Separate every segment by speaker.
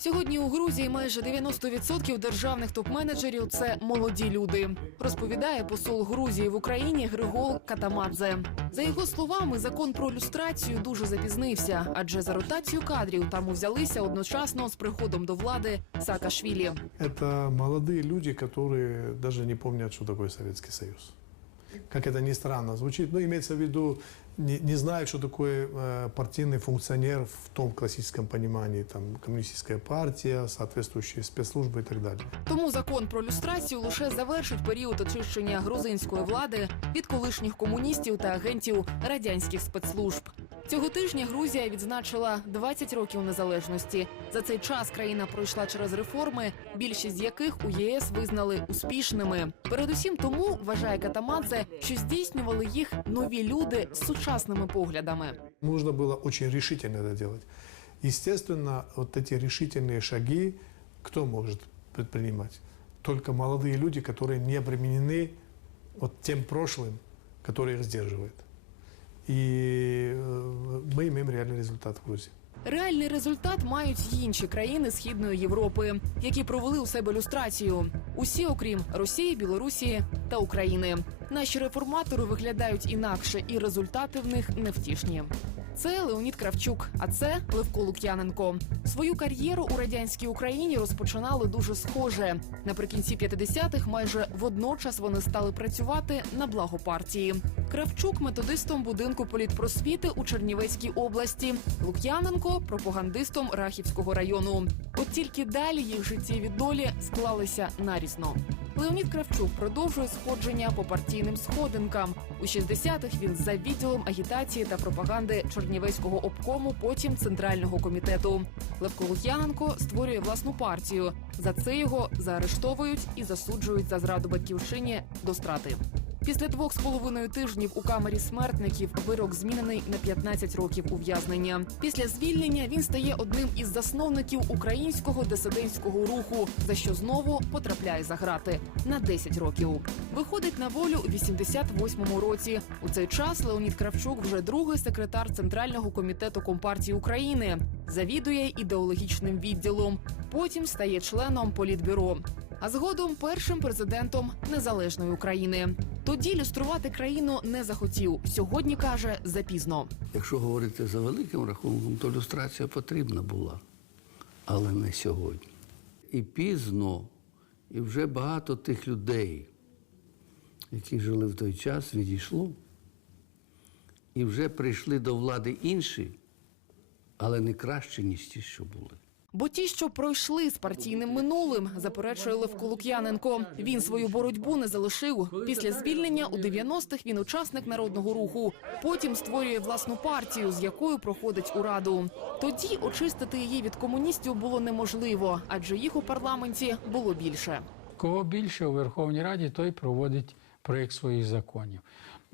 Speaker 1: Сьогодні у Грузії майже 90% державних топ-менеджерів це молоді люди. Розповідає посол Грузії в Україні Григол Катамадзе. За його словами, закон про люстрацію дуже запізнився, адже за ротацію кадрів там взялися одночасно з приходом до влади Саакашвілі.
Speaker 2: Это молодые люди, которые даже не помнят, что такое Советский Союз. Как это ни странно звучит, но имеется в виду, не, не знают, что такое э, партийный функционер в том классическом понимании, там, коммунистическая партия, соответствующие спецслужбы и так далее.
Speaker 1: Тому закон про люстрацію лише завершить період очищення грузинської влади від колишніх комуністів та агентів радянських спецслужб. Цього тижня Грузія відзначила 20 років незалежності. За цей час країна пройшла через реформи, більшість з яких у ЄС визнали успішними. Передусім тому вважає Катамадзе, що здійснювали їх нові люди з сучасними поглядами.
Speaker 2: Нужно было очень решительно это делать. Естественно, вот эти решительные шаги кто может предпринимать? Только молодые люди, которые не обременены вот тем прошлым, которое их сдерживает. И э, мы имеем реальный результат в Грузии.
Speaker 1: Реальний результат мають й інші країни Східної Європи, які провели у себе люстрацію. Усі, окрім Росії, Білорусі та України. Наші реформатори виглядають інакше, і результати в них невтішні. Це Леонід Кравчук, а це Левко Лук'яненко. Свою кар'єру у радянській Україні розпочинали дуже схоже. Наприкінці 50-х майже водночас вони стали працювати на благо партії. Кравчук методистом будинку політпросвіти у Чернівецькій області. Лук'яненко пропагандистом Рахівського району. От тільки далі їх життєві долі склалися нарізно. Леонід Кравчук продовжує сходження по партійним сходинкам. У 60-х він за відділом агітації та пропаганди Чернівецького обкому, потім центрального комітету. Левко Лук'яненко створює власну партію. За це його заарештовують і засуджують за зраду батьківщині до страти. Після двох з половиною тижнів у камері смертників вирок змінений на 15 років ув'язнення. Після звільнення він стає одним із засновників українського дисидентського руху, за що знову потрапляє за грати на 10 років. Виходить на волю у 88-му році. У цей час Леонід Кравчук вже другий секретар Центрального комітету Компартії України, завідує ідеологічним відділом. Потім стає членом політбюро а згодом першим президентом незалежної України. Тоді люструвати країну не захотів. Сьогодні каже запізно.
Speaker 3: Якщо говорити за великим рахунком, то люстрація потрібна була, але не сьогодні. І пізно, і вже багато тих людей, які жили в той час, відійшло. І вже прийшли до влади інші, але не кращі, ніж ті, що були.
Speaker 1: Бо ті, що пройшли з партійним минулим, заперечує Левко Лук'яненко. Він свою боротьбу не залишив. Після звільнення у 90-х він учасник народного руху. Потім створює власну партію, з якою проходить у раду. Тоді очистити її від комуністів було неможливо, адже їх у парламенті було більше.
Speaker 4: Кого більше у Верховній Раді, той проводить проєкт своїх законів.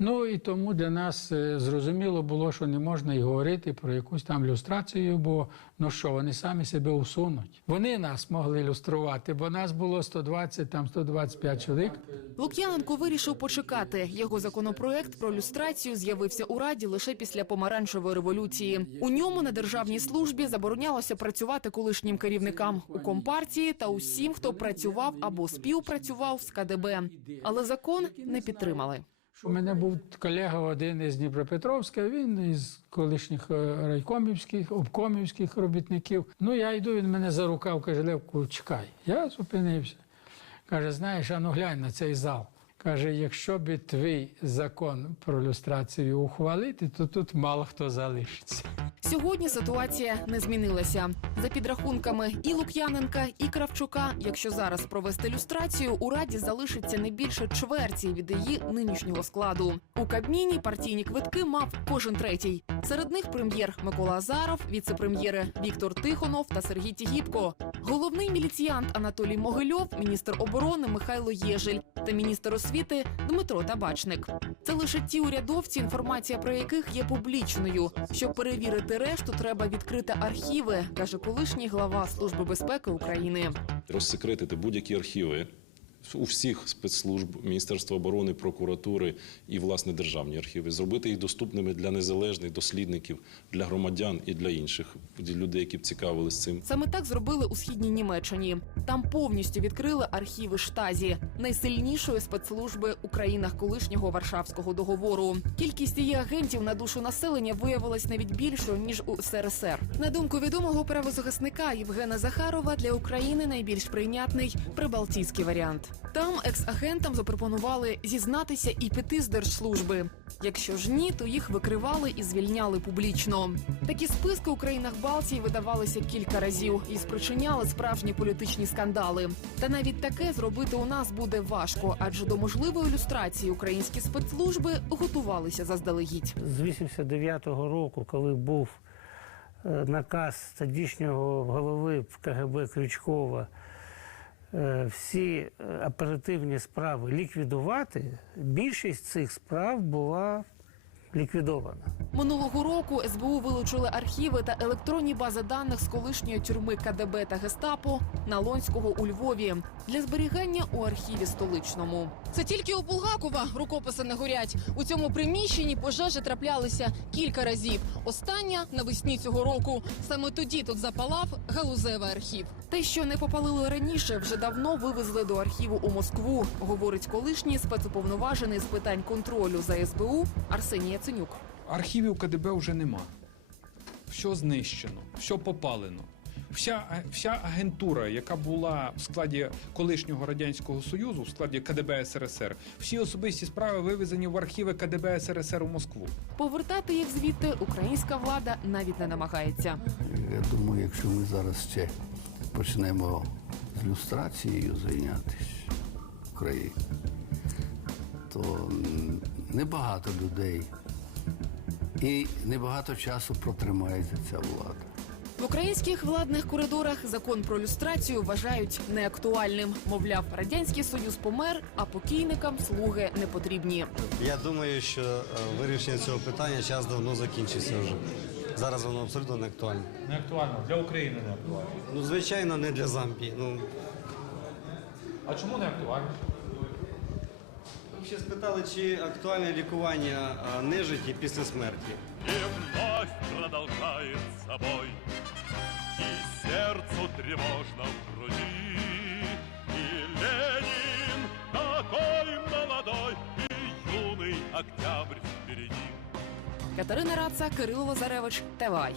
Speaker 4: Ну і тому для нас е, зрозуміло було, що не можна й говорити про якусь там люстрацію, бо ну що, вони самі себе усунуть. Вони нас могли люструвати, бо нас було 120, там 125 чоловік.
Speaker 1: Лук'яненко вирішив почекати. Його законопроект про люстрацію з'явився у раді лише після помаранчевої революції. У ньому на державній службі заборонялося працювати колишнім керівникам у компартії та усім, хто працював або співпрацював з КДБ. Але закон не підтримали.
Speaker 4: У мене був колега один із Дніпропетровська, він із колишніх е, райкомівських, обкомівських робітників. Ну, я йду, він мене за рукав, каже, Левку, чекай. Я зупинився. Каже, знаєш, а ну глянь на цей зал. Каже, якщо би твій закон про люстрацію ухвалити, то тут мало хто залишиться.
Speaker 1: Сьогодні ситуація не змінилася. За підрахунками і Лук'яненка, і Кравчука, якщо зараз провести люстрацію, у раді залишиться не більше чверті від її нинішнього складу. У Кабміні партійні квитки мав кожен третій. Серед них прем'єр Микола Азаров, віце-прем'єри Віктор Тихонов та Сергій Тігіпко. Головний міліціянт Анатолій Могильов, міністр оборони Михайло Єжель та міністр освіти Дмитро Табачник. Це лише ті урядовці, інформація про яких є публічною. Щоб перевірити решту, треба відкрити архіви, каже колишній глава Служби безпеки України.
Speaker 5: розсекретити будь-які архіви у всіх спецслужб Міністерства оборони, прокуратури і власне державні архіви, зробити їх доступними для незалежних дослідників, для громадян і для інших людей, які б цікавились цим.
Speaker 1: Саме так зробили у східній Німеччині. Там повністю відкрили архіви штазі, найсильнішої спецслужби у країнах колишнього Варшавського договору. Кількість її агентів на душу населення виявилась навіть більшою ніж у СРСР. На думку відомого правозахисника Євгена Захарова, для України найбільш прийнятний прибалтійський варіант. Там екс-агентам запропонували зізнатися і піти з держслужби. Якщо ж ні, то їх викривали і звільняли публічно. Такі списки у країнах Балтії видавалися кілька разів і спричиняли справжні політичні скандали. Та навіть таке зробити у нас буде важко, адже до можливої ілюстрації українські спецслужби готувалися заздалегідь.
Speaker 6: з 89-го року, коли був е, наказ тодішнього голови КГБ Крючкова всі е, оперативні справи ліквідувати, більшість цих справ була ліквідована.
Speaker 1: Минулого року СБУ вилучили архіви та електронні бази даних з колишньої тюрми КДБ та Гестапо Налонського у Львові для зберігання у архіві столичному. Це тільки у Булгакова рукописи не горять. У цьому приміщенні пожежі траплялися кілька разів. Остання навесні цього року. Саме тоді тут запалав галузевий архів. Те, що не попалили раніше, вже давно вивезли до архіву у Москву, говорить колишній спецуповноважений з питань контролю за СБУ Арсеній Яценюк.
Speaker 7: Архівів КДБ вже нема. Все знищено, все попалено. Вся, вся агентура, яка була в складі колишнього радянського союзу, в складі КДБ СРСР, всі особисті справи вивезені в архіви КДБ СРСР у Москву.
Speaker 1: Повертати їх звідти українська влада навіть не намагається.
Speaker 3: Я думаю, якщо ми зараз ще почнемо з люстрацією зайнятися в Україні, то небагато людей і небагато часу протримається ця влада.
Speaker 1: В українських владних коридорах закон про люстрацію вважають неактуальним. Мовляв, радянський союз помер, а покійникам слуги не потрібні.
Speaker 8: Я думаю, що е, вирішення цього питання час давно закінчився вже. Зараз воно абсолютно не актуальне.
Speaker 9: Не актуально для України не актуально.
Speaker 8: Ну, звичайно, не для Замбії. Ну,
Speaker 9: А чому не актуально?
Speaker 8: ви ще спитали, чи актуальне лікування а, нежиті після смерті.
Speaker 10: И вновь продолжает собой И сердцу тревожно
Speaker 1: Катерина Раца, Кирило Лазаревич, Тевай.